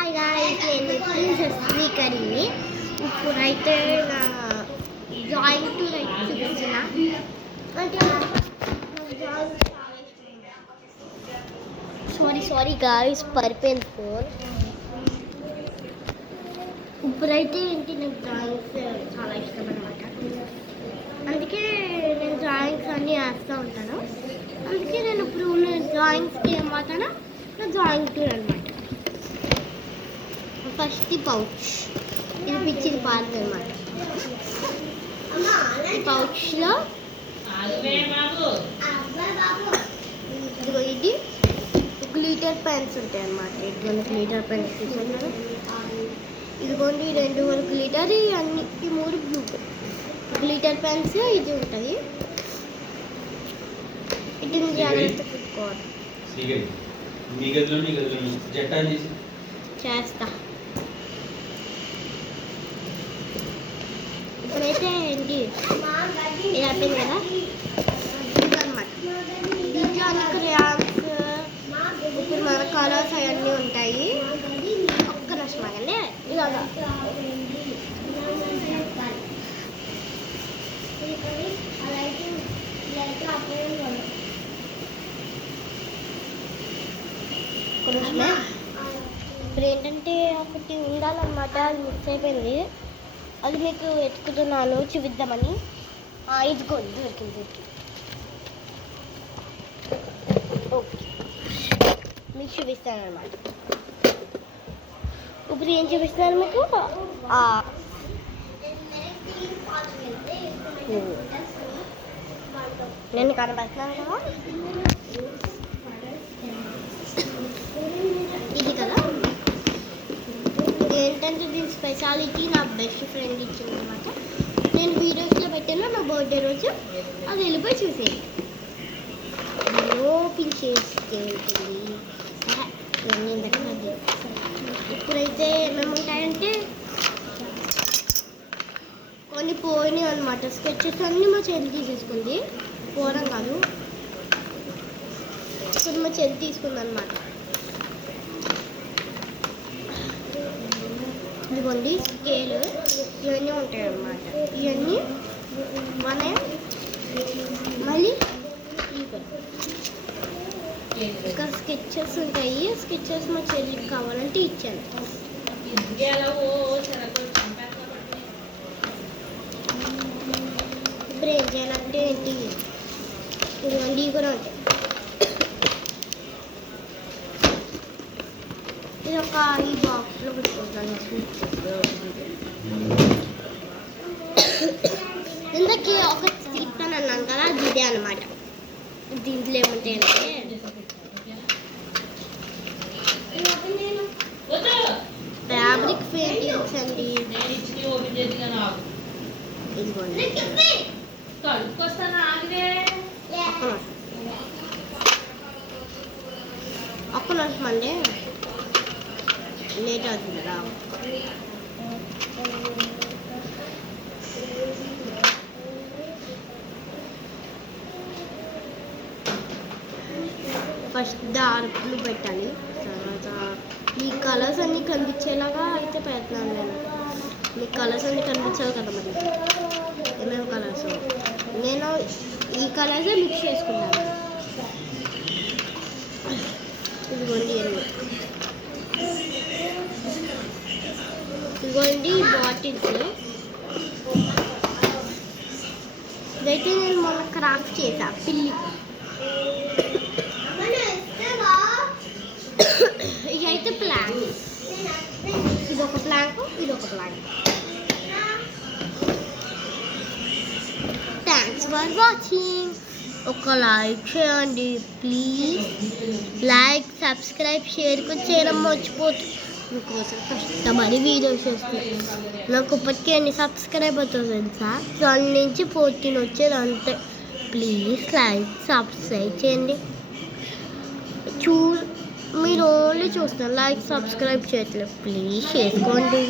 Hi guys, నేను princess శ్రీకరిని. ఇప్పుడైతే నా డ్రాయింగ్ టూర్ అయితే చూపిస్తున్నా. సారీ గాయ్స్, పడిపోయింది ఫోన్. ఇప్పుడైతే ఏంటి, నాకు డ్రాయింగ్స్ చాలా ఇష్టం అనమాట. అందుకే నేను డ్రాయింగ్స్ అన్నీ వేస్తూ ఉంటాను. అందుకే నేను ఇప్పుడు డ్రాయింగ్స్కి ఏం వాడతానో నా డ్రాయింగ్ టూర్ అనమాట. ఫస్ట్ పౌచ్, ఇది పిచ్చిది పార్ట్ అనమాట. ఈ పౌచ్లో ఇది గ్లిటర్ పెన్స్ ఉంటాయి అన్నమాట. ఇదిగోండి గ్లిటర్ పెన్స్ తీసుకున్నాను. ఇదిగోండి 2 గ్లిటర్, అన్ని 3 బ్లూ గ్లిటర్ పెన్స్. ఇది ఉంటుంది, ఇది జాగ్రత్త పెట్టుకోవాలి. చేస్తా. ఇప్పుడైతే ఏంటి ఇది అయిపోయింది కదా, ఇదన్నమాట. దీంట్లో క్రేయాన్స్, ఇప్పుడు మన కలర్స్ అవన్నీ ఉంటాయి. ఒక్క నిమిషం ఆగండి. ఇలాగా ఇప్పుడు ఏంటంటే ఒకటి ఉండాలన్నమాట, అది మిస్ అయిపోయింది. అది మీకు వెతుకుతున్నాను చూపిద్దామని. ఇదిగో దొరికింది. ఓకే, మీకు చూపిస్తాను అనమాట. ఇప్పుడు ఏం చూపిస్తున్నాను మీకు? నేను కనబడుతున్నాను కదా, ఇది కదా. ఏంటంటే దీని స్పెషాలిటీ నా బెస్ట్ ఫ్రెండ్ ఇచ్చింది అనమాట. నేను వీడియోస్లో పెట్టాను నా బర్త్డే రోజు. అది వెళ్ళిపోయి చూసేది, ఓపెన్ చేస్తే ఉంటుంది. ఇప్పుడైతే ఏమేముంటాయంటే కొన్ని పోయినాయి అనమాట. స్కెచెస్ అన్నీ మా చెల్లి తీసేసుకుంది. పోవడం కాదు, కొన్ని మా చెల్లి తీసుకుంది అనమాట. ఇదిగోండి స్కేల్, ఇవన్నీ ఉంటాయి అన్నమాట. ఇవన్నీ మన మళ్ళీ ఇంకా స్కెచెస్ ఉంటాయి. స్కెచెస్ మా చెల్లికి కావాలంటే ఇచ్చాను. ఇప్పుడు ఏం చేయాలంటే ఏంటి, ఇదిగోండి ఇవి కూడా ఉంటాయి. ఇది ఒక ఈ బాక్స్లో పెట్టుకుంటాను. ఇందుకే ఒక ఇస్తాను అన్నాను కదా, అది ఇదే అనమాట. దీంట్లో ఏముంటాయంటే ఫ్యాబ్రిక్ పెయింటింగ్స్ అండి. ఇదిగోండి ఒక్క నిమిషం అండి, లేట్ అవుతుంది కదా. ఫస్ట్ డార్క్లు పెట్టాలి. తర్వాత ఈ కలర్స్ అన్నీ కనిపించేలాగా అయితే పెడుతున్నాను నేను. మీకు కలర్స్ అన్నీ కనిపించాలి కదా, మరి ఏమేమి కలర్స్. నేను ఈ కలర్సే మిక్స్ చేసుకున్నాను. ఇదిగోండి ఇదిగోండి బాటిల్స్. ఇదైతే నేను మొన్న క్రాఫ్ట్ చేసా పిల్లి. ఇదైతే ప్లాంక్, ఇదొక ప్లాంక్, ఇదొక ప్లాంక్. Thanks for watching. ఒక లైక్ చేయండి ప్లీజ్. లైక్, సబ్స్క్రైబ్, షేర్ కూడా చేయడం మర్చిపోతుంది. మీకోసం కష్టపడి వీడియోస్ చేస్తాను. నాకు ఇప్పటికీ ఎన్ని సబ్స్క్రైబర్తో తెలుసా? 12 నుంచి 14 వచ్చేది అంతే. ప్లీజ్ లైక్, సబ్స్క్రైబ్ చేయండి. మీరు ఓన్లీ చూస్తారు, లైక్ సబ్స్క్రైబ్ చేయట్లేదు. ప్లీజ్ చేసుకోండి.